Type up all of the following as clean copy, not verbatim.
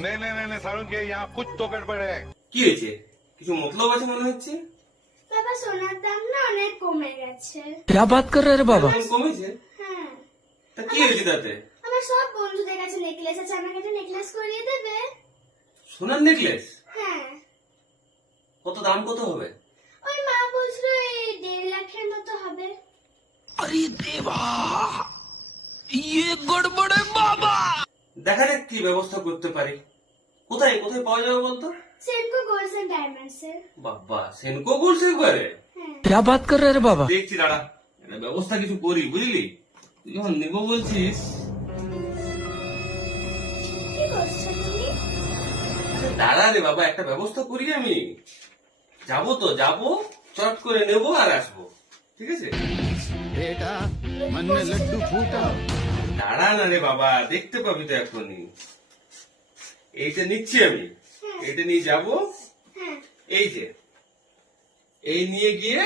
नहीं नहीं नहीं नहीं सारुण के यहाँ कुछ तो गड़बड़ है। কি হয়েছে? কিছু মতলব আছে মনে হচ্ছে। বাবা সোনার দাম না অনেক কমে গেছে। क्या बात कर रहे रे बाबा? দাম কমেছে? হ্যাঁ, তা কি হয়েছে তাতে? আমার সব বন্ধুদের কাছে নেকলেস আছে, আমাকে একটা নেকলেস করিয়ে দেবে? সোনার নেকলেস? হ্যাঁ, কত দাম কত হবে? ওই মা বলছিল এই 1.5 লাখের মতো হবে। अरे देवा, ये गड़बड़ है बाबा। দেখা যাক কি ব্যবস্থা করতে পারি। কোথায় কোথায় পাওয়া যাবে বলতো? সেনকো গোল্ডস এন্ড ডায়মন্ডস এর। বাবা, সেনকো বলছে একবারে? হ্যাঁ, क्या बात कर रहे रे बाबा? দেখছি দাঁড়া, একটা ব্যবস্থা কিছু করি, বুঝলি? তুই যখন নেবো বলছিস, কি করছো তুমি? দাঁড়া রে বাবা, একটা ব্যবস্থা করি আমি। যাবো, চট করে নেবো আর আসবো, ঠিক আছে? बेटा मन में लड्डू फूटा। দাঁড়া না রে বাবা, দেখতে পাবি তো এখনই। এইটা নিচ্ছি আমি, এটা নিয়ে যাবো। হ্যাঁ, এই যে, এই নিয়ে গিয়ে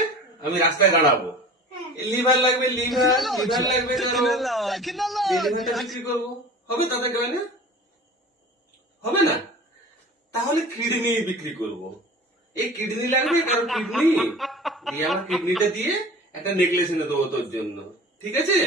আমি রাস্তায় দাঁড়াবো। হ্যাঁ, লিভার লাগবে, লিভার লাগবে, লিভারটা বিক্রি করবো। হবে তাতে কেন না? হবে না? তাহলে কিডনি বিক্রি করবো। এই কিডনি লাগবে, কারণ কিডনি দিয়ে আমার কিডনিটা দিয়ে একটা নেকলেস এনে দেবো তোর জন্য, ঠিক আছে?